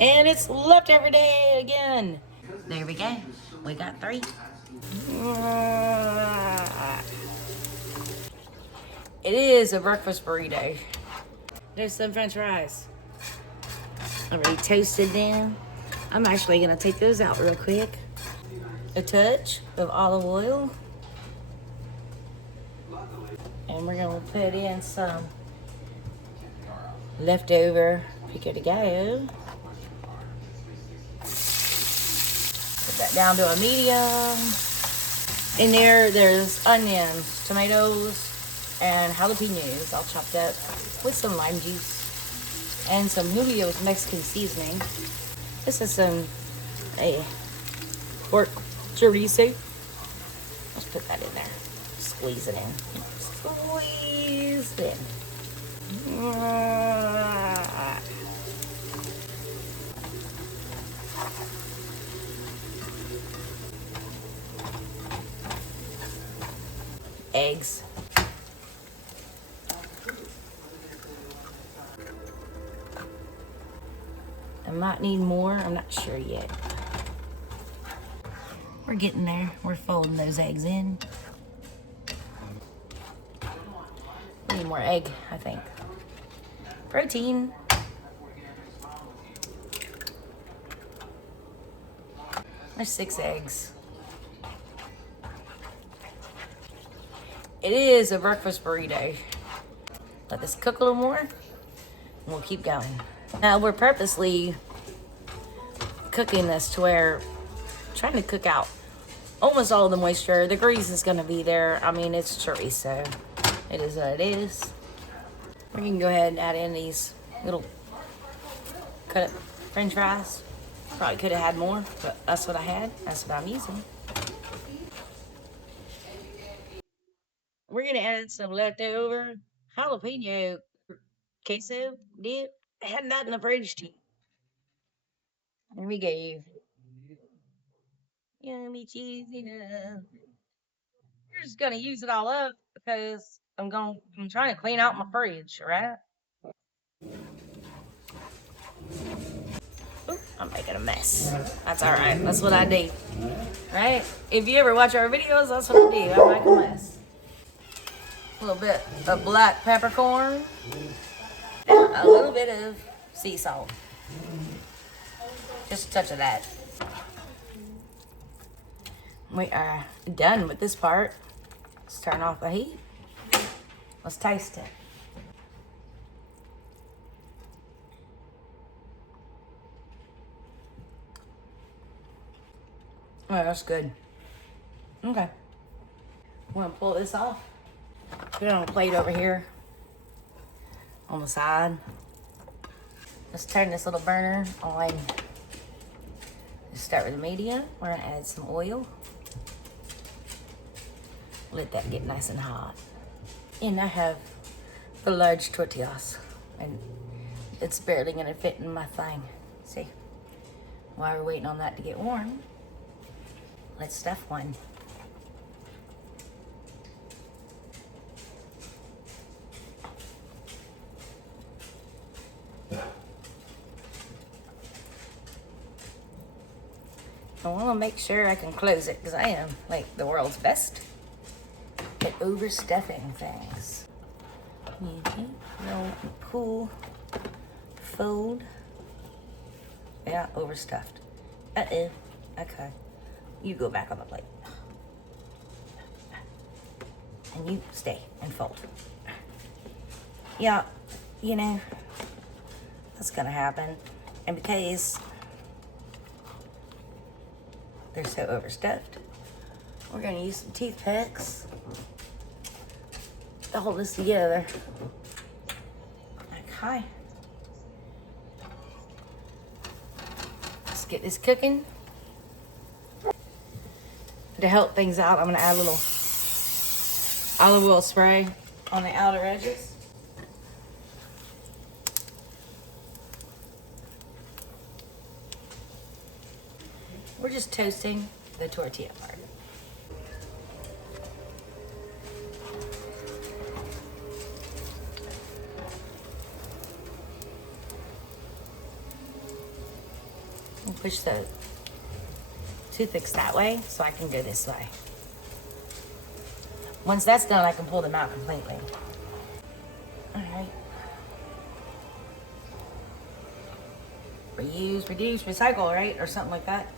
And it's leftover day again. There we go. We got 3. It is a breakfast burrito. There's some french fries. Already toasted them. I'm actually gonna take those out real quick. A touch of olive oil. And we're gonna put in some leftover pico de gallo. Put that down to a medium. In there's onions, tomatoes, and jalapenos all chopped up with some lime juice and some Julio's Mexican seasoning. This is some pork chorizo. Let's put that in there. Squeeze it in. Squeeze it in. Eggs. I might need more, I'm not sure yet. We're getting there. We're folding those eggs in. We need more egg, I think. Protein. There's 6 eggs. It is a breakfast burrito. Let this cook a little more, and we'll keep going. Now we're purposely cooking this to where, trying to cook out almost all of the moisture. The grease is gonna be there. I mean, it's chorizo. It is what it is. We can go ahead and add in these little cut up french fries. Probably could have had more, but that's what I had. That's what I'm using. We're gonna add some leftover jalapeno queso dip. I had that in the fridge too. There we go. Yummy cheesy enough. We're just gonna use it all up because I'm trying to clean out my fridge, right? Ooh, I'm making a mess. That's all right. That's what I do, right? If you ever watch our videos, that's what I do. I make a mess. A little bit of black peppercorn, and a little bit of sea salt. Just a touch of that. We are done with this part. Let's turn off the heat. Let's taste it. Oh, that's good. Okay. I'm gonna pull this off. Put it on a plate over here on the side. Let's turn this little burner on. Let's start with the medium. We're gonna add some oil. Let that get nice and hot. And I have the large tortillas, and it's barely gonna fit in my thing. See? While we're waiting on that to get warm, let's stuff one. I want to make sure I can close it because I am like the world's best at overstuffing things. No, pull, fold. Yeah, overstuffed. Uh-oh. Okay. You go back on the plate. And you stay and fold. Yeah, you know, that's gonna happen. And because they're so overstuffed, we're gonna use some toothpicks to hold this together. Okay. Let's get this cooking. To help things out, I'm gonna add a little olive oil spray on the outer edges. We're just toasting the tortilla part. I'll push the toothpicks that way so I can go this way. Once that's done, I can pull them out completely. All right. Reuse, reduce, recycle, right? Or something like that.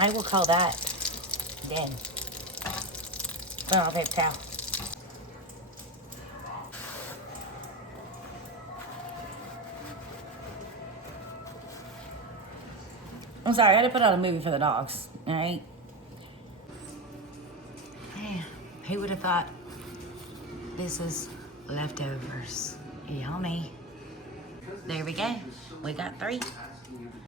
I will call that then. Put on a paper towel. I'm sorry, I gotta put on a movie for the dogs, all right? Man, who would have thought this was leftovers? Yummy. There we go. We got 3.